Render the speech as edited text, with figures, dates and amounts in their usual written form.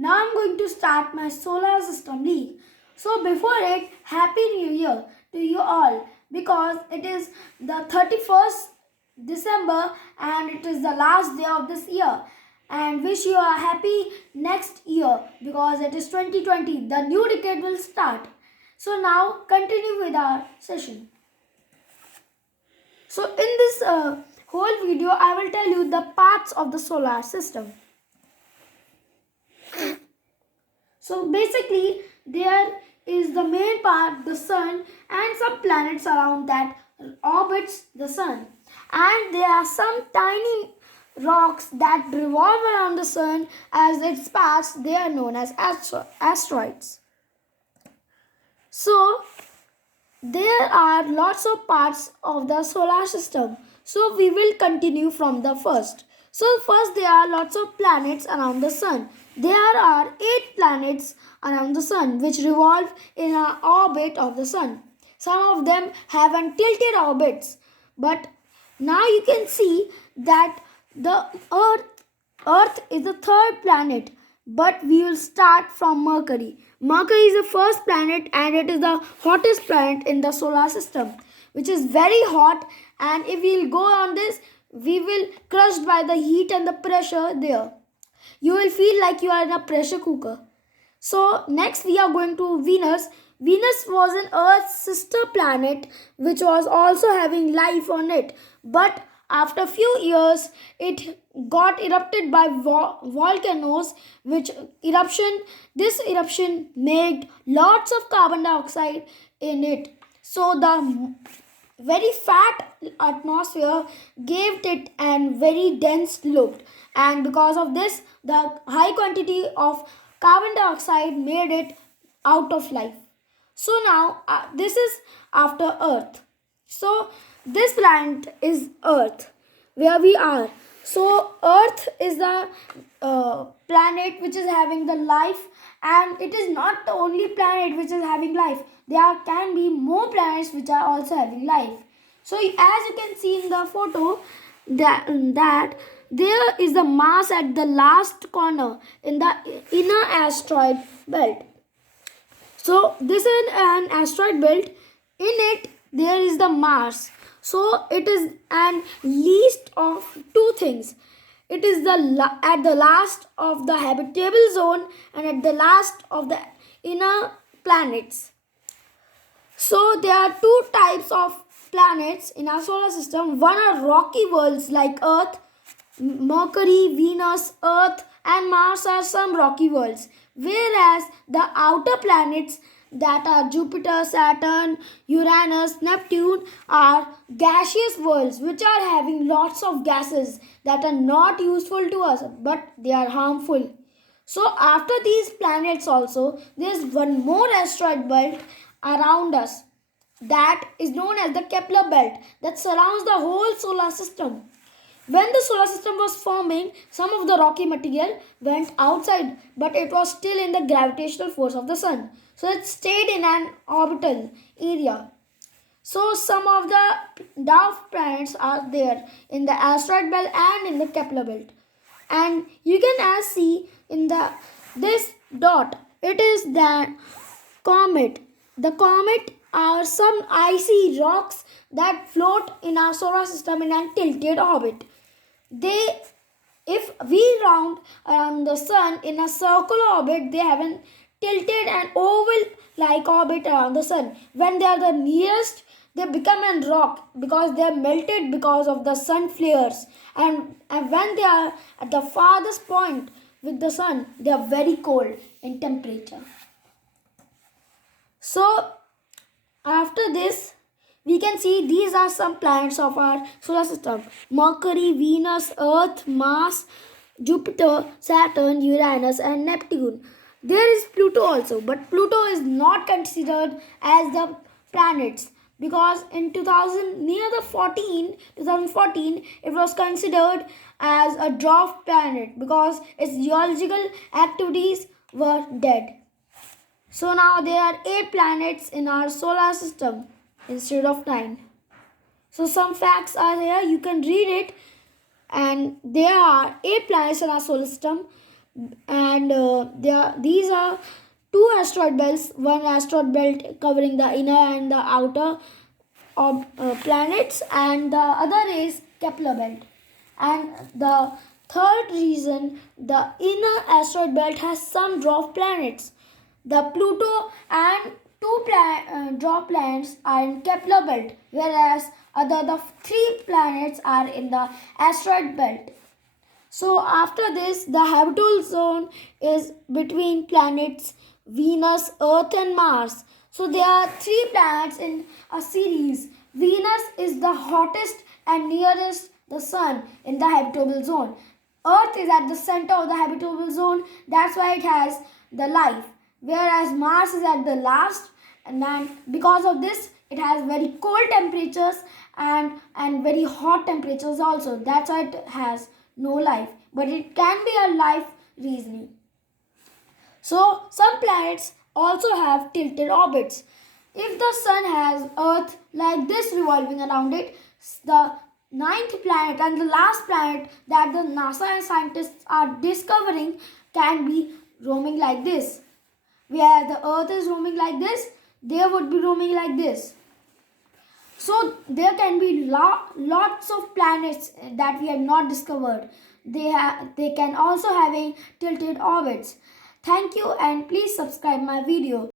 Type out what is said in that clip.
Now I'm going to start my solar system league. So before it, Happy New Year to you all because it is the 31st December and it is the last day of this year. And wish you a happy next year because it is 2020. The new decade will start. So now continue with our session. So in this whole video, I will tell you the parts of the solar system. So basically, there is the main part, the sun, and some planets around that orbits the sun. And there are some tiny rocks that revolve around the sun as its paths. They are known as asteroids. So there are lots of parts of the solar system. So we will continue from the first. So first there are lots of planets around the sun. There are 8 planets around the sun which revolve in an orbit of the sun. Some of them have tilted orbits. But now you can see that the Earth is the third planet. But we will start from Mercury. Mercury is the first planet and it is the hottest planet in the solar system, which is very hot, and if we will go on this, we will crushed by the heat and the pressure there. You will feel like you are in a pressure cooker. So next we are going to Venus. Venus was an Earth's sister planet which was also having life on it. But after a few years, it got erupted by volcanoes, this eruption made lots of carbon dioxide in it. So the very fat atmosphere gave it an very dense look, and because of this, the high quantity of carbon dioxide made it out of life. So now this is after Earth. So this planet is Earth, where we are. So Earth is the planet which is having the life, and it is not the only planet which is having life. There can be more planets which are also having life. So as you can see in the photo, that there is the Mars at the last corner in the inner asteroid belt. So this is an asteroid belt. In it there is the Mars. So it is an least of two things. It is at the last of the habitable zone and at the last of the inner planets. So there are two types of planets in our solar system. One are rocky worlds like Earth, Mercury, Venus, Earth, and Mars are some rocky worlds, whereas the outer planets that are Jupiter, Saturn, Uranus, Neptune are gaseous worlds which are having lots of gases that are not useful to us but they are harmful. So after these planets also, there is one more asteroid belt around us that is known as the Kepler belt that surrounds the whole solar system. When the solar system was forming, some of the rocky material went outside, but it was still in the gravitational force of the sun. So it stayed in an orbital area. So some of the dwarf planets are there in the asteroid belt and in the Kepler belt. And you can see in this dot, it is the comet. The comet are some icy rocks that float in our solar system in a tilted orbit. If we round around the sun in a circular orbit, they have a tilted and oval-like orbit around the sun. When they are the nearest, they become a rock because they are melted because of the sun flares. And when they are at the farthest point with the sun, they are very cold in temperature. So after this, we can see these are some planets of our solar system: Mercury, Venus, Earth, Mars, Jupiter, Saturn, Uranus, and Neptune. There is Pluto also, but Pluto is not considered as the planets because in 2014, it was considered as a dwarf planet because its geological activities were dead. So now there are 8 planets in our solar system instead of 9. So some facts are there, you can read it, and there are 8 planets in our solar system. and these are two asteroid belts. One asteroid belt covering the inner and the outer of planets, and the other is Kepler belt. And the third reason, the inner asteroid belt has some dwarf planets. The Pluto and two dwarf planets are in Kepler belt, whereas the three planets are in the asteroid belt. So after this, the habitable zone is between planets Venus, Earth and Mars. So there are three planets in a series. Venus is the hottest and nearest the sun in the habitable zone. Earth is at the center of the habitable zone. That's why it has the life. Whereas Mars is at the last, and then because of this it has very cold temperatures and very hot temperatures also. That's why it has no life, but it can be a life reasoning. So some planets also have tilted orbits. If the sun has Earth like this revolving around it, the ninth planet and the last planet that the NASA and scientists are discovering can be roaming like this. Where the Earth is roaming like this, they would be roaming like this. So there can be lots of planets that we have not discovered. They can also having tilted orbits. Thank you and please subscribe my video.